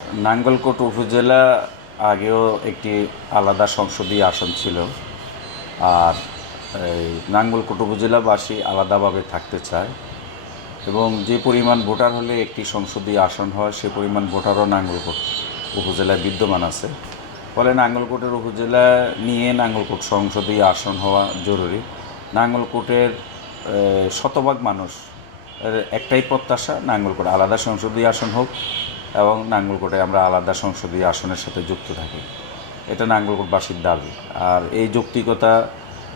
নাঙ্গলকোট উপজেলা আগেও একটি আলাদা সংসদীয় আসন ছিল। আর এই নাঙ্গলকোট উপজেলাবাসী আলাদাভাবে থাকতে চায় এবং যে পরিমাণ ভোটার হলে একটি সংসদীয় আসন হয় সে পরিমাণ ভোটারও নাঙ্গলকোট উপজেলায় বিদ্যমান আছে। ফলে নাঙ্গলকোটের উপজেলা নিয়ে নাঙ্গলকোট সংসদীয় আসন হওয়া জরুরি। নাঙ্গলকোটের শতভাগ মানুষ একটাই প্রত্যাশা, নাঙ্গলকোট আলাদা সংসদীয় আসন হোক এবং নাঙ্গলকোটে আমরা আলাদা সংসদীয় আসনের সাথে যুক্ত থাকি। এটা নাঙ্গলকোটবাসীর দাবি। আর এই যৌক্তিকতা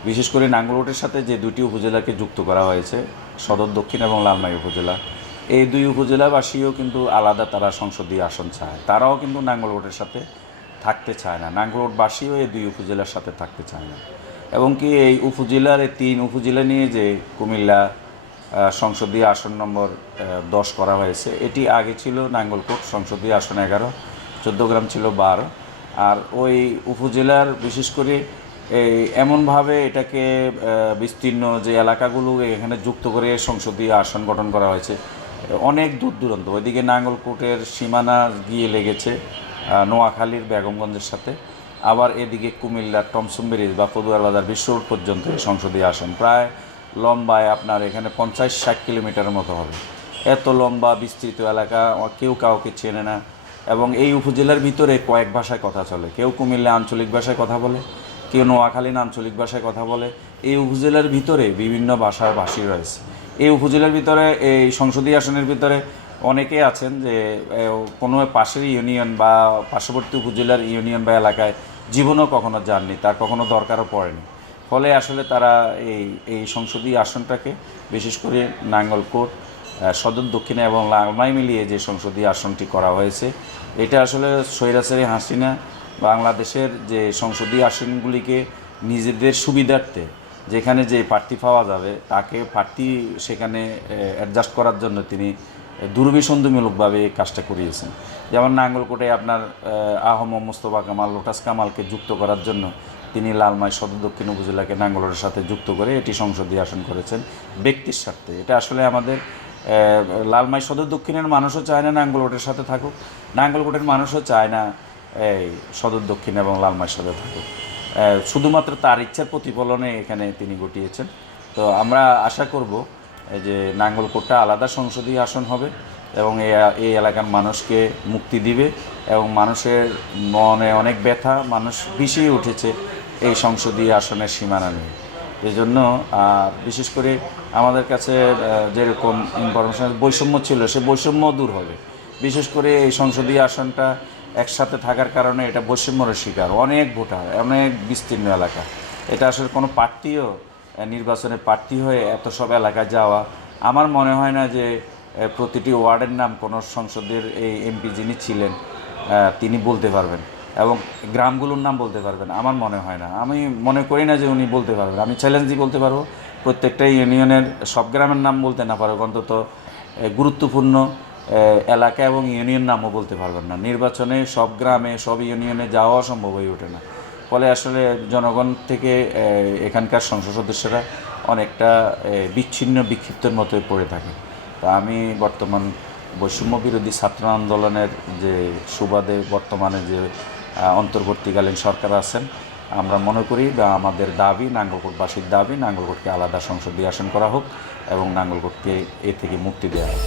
বিশেষ করে নাঙ্গলকোটের সাথে যে দুটি উপজেলাকে যুক্ত করা হয়েছে, সদর দক্ষিণ এবং লালমাই উপজেলা, এই দুই উপজেলাবাসীও কিন্তু আলাদা তারা সংসদীয় আসন চায়। তারাও কিন্তু নাঙ্গলকোটের সাথে থাকতে চায় না, নাঙ্গলকোটবাসীও এই দুই উপজেলার সাথে থাকতে চায় না। এবং কি এই উপজেলার এই 3 উপজেলা নিয়ে যে কুমিল্লা সংসদীয় আসন নম্বর 10 করা হয়েছে, এটি আগে ছিল নাঙ্গলকোট সংসদীয় আসন 11, 14 গ্রাম ছিল 12। আর ওই উপজেলার বিশেষ করে এমনভাবে এটাকে বিস্তীর্ণ যে এলাকাগুলো এখানে যুক্ত করে সংসদীয় আসন গঠন করা হয়েছে অনেক দূর দূরান্ত। ওইদিকে নাঙ্গলকোটের সীমানা গিয়ে লেগেছে নোয়াখালীর বেগমগঞ্জের সাথে, আবার এদিকে কুমিল্লার টমসম ব্রিজ বা পদুয়ার বাজার বিশ্ব রোড পর্যন্ত সংসদীয় আসন প্রায় লম্বায় আপনার এখানে 50-60 কিলোমিটারের মতো হবে। এত লম্বা বিস্তৃত এলাকা, কেউ কাউকে চেনে না। এবং এই উপজেলার ভিতরে কয়েক ভাষায় কথা চলে, কেউ কুমিল্লা আঞ্চলিক ভাষায় কথা বলে, কেউ নোয়াখালীর আঞ্চলিক ভাষায় কথা বলে। এই উপজেলার ভিতরে বিভিন্ন ভাষার ভাষী রয়েছে। এই উপজেলার ভিতরে এই সংসদীয় আসনের ভিতরে অনেকে আছেন যে কোনো পাশের ইউনিয়ন বা পার্শ্ববর্তী উপজেলার ইউনিয়ন বা এলাকায় জীবনও কখনো যাননি, তার কখনো দরকারও পড়েনি। ফলে আসলে তারা এই সংসদীয় আসনটাকে বিশেষ করে নাঙ্গলকোট সদর দক্ষিণে এবং লালমাই মিলিয়ে যে সংসদীয় আসনটি করা হয়েছে, এটা আসলে স্বৈরাচারী হাসিনা বাংলাদেশের যে সংসদীয় আসনগুলিকে নিজেদের সুবিধার্থে যেখানে যে প্রার্থী পাওয়া যাবে তাকে প্রার্থী সেখানে অ্যাডজাস্ট করার জন্য তিনি দুর্বিসন্ধিমূলকভাবে কাজটা করিয়েছেন। যেমন নাঙ্গলকোটে আপনার আহম মোস্তফা কামাল, লোটাস কামালকে যুক্ত করার জন্য তিনি লালমাই সদর দক্ষিণ উপজেলাকে নাঙ্গলকোটের সাথে যুক্ত করে এটি সংসদীয় আসন করেছেন ব্যক্তির স্বার্থে। এটা আসলে আমাদের লালমাই সদর দক্ষিণের মানুষও চায় না নাঙ্গলকোটের সাথে থাকুক, নাঙ্গলকোটের মানুষও চায় না এই সদর দক্ষিণ এবং লালমাইয়ের সাথে থাকুক। শুধুমাত্র তার ইচ্ছার প্রতিফলনে এখানে তিনি ঘটিয়েছেন। তো আমরা আশা করব যে নাঙ্গলকোটটা আলাদা সংসদীয় আসন হবে এবং এই এলাকার মানুষকে মুক্তি দিবে এবং মানুষের মনে অনেক ব্যথা, মানুষ বিষিয়ে উঠেছে এই সংসদীয় আসনের সীমানা নিয়ে। এই জন্য বিশেষ করে আমাদের কাছে যেরকম ইনফরমেশন বৈষম্য ছিল সে বৈষম্য দূর হবে। বিশেষ করে এই সংসদীয় আসনটা একসাথে থাকার কারণে এটা বৈষম্যের শিকার অনেক ভোটার, অনেক বিস্তীর্ণ এলাকা। এটা আসলে কোনো প্রার্থীও নির্বাচনে প্রার্থী হয়ে এত সব এলাকায় যাওয়া, আমার মনে হয় না যে প্রতিটি ওয়ার্ডের নাম কোনো সংসদের এই এমপি যিনি ছিলেন তিনি বলতে পারবেন এবং গ্রামগুলোর নাম বলতে পারবেন। আমার মনে হয় না, আমি মনে করি না যে উনি বলতে পারবেন। আমি চ্যালেঞ্জ দিয়ে বলতে পারবো প্রত্যেকটা ইউনিয়নের সব গ্রামের নাম বলতে না পারো, অন্তত গুরুত্বপূর্ণ এলাকা এবং ইউনিয়ন নামও বলতে পারবেন না। নির্বাচনে সব গ্রামে সব ইউনিয়নে যাওয়া সম্ভব হয়ে ওঠে না। ফলে আসলে জনগণ থেকে এখানকার সংসদ সদস্যরা অনেকটা বিচ্ছিন্ন বিক্ষিপ্তের মতোই পড়ে থাকে। তো আমি বর্তমান বৈষম্য বিরোধী ছাত্র আন্দোলনের যে সুবাদে বর্তমানে যে অন্তর্বর্তীকালীন সরকার আছেন, আমরা মনে করি বা আমাদের দাবি, নাঙ্গলকোটবাসীর দাবি, নাঙ্গলকোটকে আলাদা সংসদীয় আসন করা হোক এবং নাঙ্গলকোটকে এ থেকে মুক্তি দেওয়া হোক।